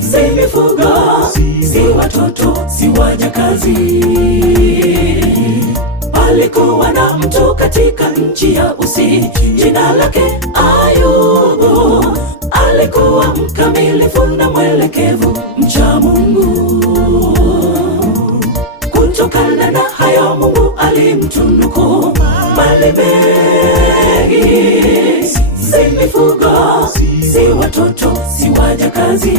si mifugo, si watoto, si wajakazi. Palikuwa na mtu katika nchi ya Usi, jina lake Ayubu. Alikuwa mkamilifu na mwelekevu, mcha Mungu. Kutokana na hayo Mungu alimtunuku mali mengi, si mifugo, si watoto, si wajakazi.